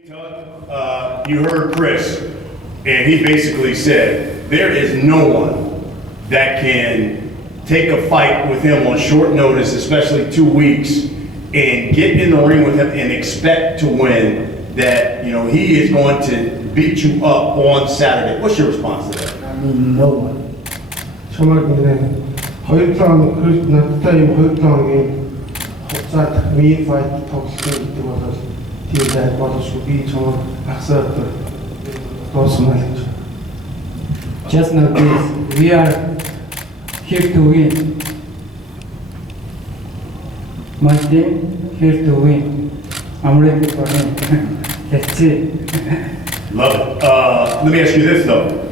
You heard Chris, and he basically said there is no one that can take a fight with him on short notice, especially 2 weeks, and get in the ring with him and expect to win. That, you know, he is going to beat you up on Saturday. What's your response to that? I mean, no one. 정말 근데 허유탕 그나 타임 허유탕이 hopsat me fight Tugstsogt it was till that was should be 정말 accept those knowledge. Just like this, we are here to win. My team here to win. I'm ready for him. That's it. Love it. Let me ask you this though.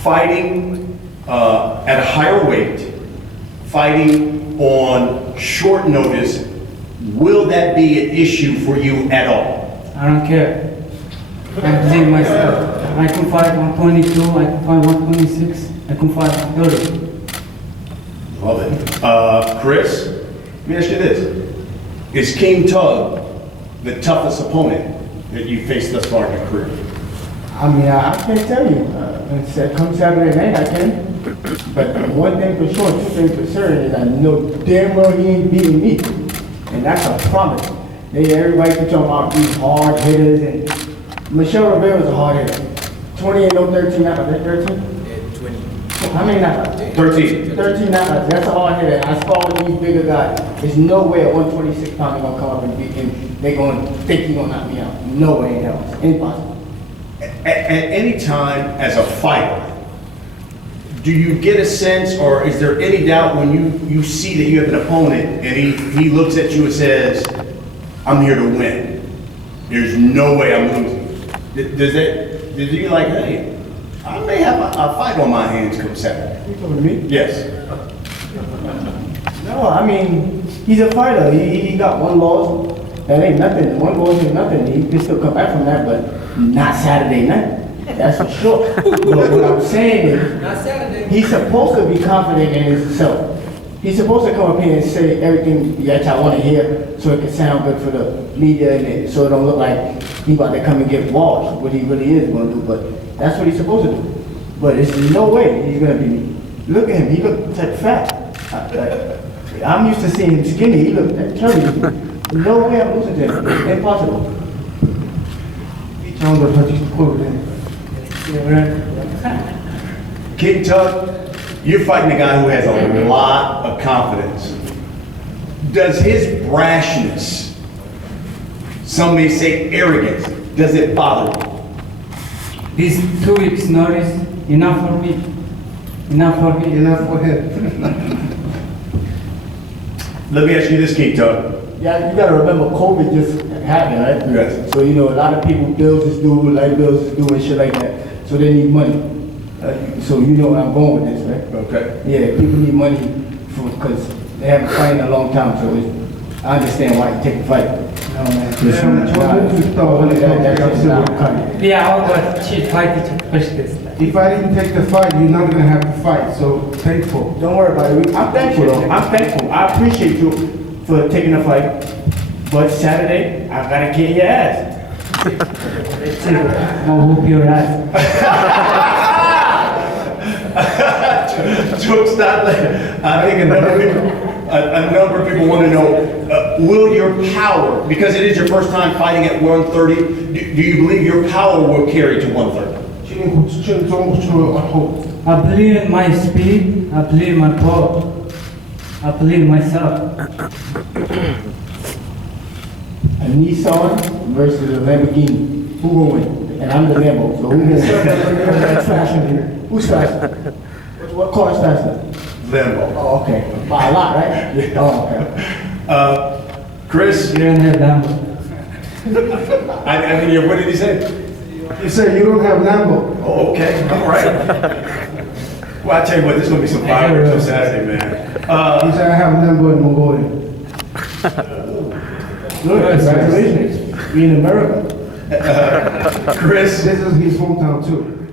Fighting at a higher weight, fighting on short notice, will that be an issue for you at all? I don't care. I believe myself. I can fight 122, I can fight 126, I can fight 30. Love it. Chris, let me ask you this. Is King Tug the toughest opponent that you faced thus far in your career? I mean, I can't tell you. Come Saturday night, I can. But one thing for sure, two things for certain is I know damn well he ain't beating me. And that's a promise. Everybody keep talking about these hard hitters, and Michelle Rivera was a hard hitter. 20 and no 13 knockouts. 13? Yeah, 20. How many knockouts? 13. 13 knockouts. That's a hard hitter. I spar with these bigger guys. There's no way a 126 pounder gonna come up and beat him. They're gonna think he's gonna knock me out. No way in hell. It's impossible. At any time as a fighter, do you get a sense, or is there any doubt when you see that you have an opponent and he looks at you and says, I'm here to win. There's no way I'm losing. Does you like, hey, I may have a fight on my hands come Saturday? You talking to me? Yes. No, I mean, he's a fighter. He got one loss. That ain't nothing. One loss ain't nothing. He can still come back from that, but not Saturday night. That's for sure. But what I'm saying is, Not Saturday. he's supposed to be confident in himself. He's supposed to come up here and say everything that I want to hear so it can sound good for the media and so it don't look like he about to come and get washed, what he really is going to do. But that's what he's supposed to do. But there's no way he's going to be me. Look at him. He looked like fat. I'm used to seeing him skinny. He looked like chubby. No way I'm losing to him. It's impossible. 정말 가지고 싶거든. King Tug, you're fighting a guy who has a lot of confidence. Does his brashness, some may say arrogance, does it bother you? This 2 weeks notice, enough for me. Enough for me. Enough for him. Let me ask you this, King Tug. Yeah, you gotta remember COVID just happened, right? Yes. So, you know, a lot of people, bills is due, light bills is due and shit like that. So they need money. So you know where I'm going with this, right? Okay. Yeah, people need money because they haven't fight in a long time, so I understand why you take a fight. No, man. That's not cutting. Yeah, I'll go cheat fight to push this. If I didn't take the fight, you're not gonna have to fight. So thankful. Don't worry about it. I'm thankful though. I'm thankful. I appreciate you for taking the fight. But Saturday, I gotta kick your ass. I'll whoop your ass. Tugstsogt, I think a number of people want to know, will your power, because it is your first time fighting at 130, do you believe your power will carry to 130? 지금 고추는 좀 고추를 하고. I believe in my speed, I believe in my power, I believe in myself. A Nissan versus a Lamborghini. Who will win? And I'm the Lambo, so who will win? Who's faster? What car is faster? Lambo. Oh, okay. By a lot, right? Yeah. Oh, okay. Chris, You don't have that. I didn't hear, what did he say? You said you don't have Lambo. Oh, okay, all right. Well, I tell you what, this is gonna be some fireworks on Saturday, man. He said I have Lambo in Mongolia. Good, congratulations. We in America. Chris, This is his hometown too.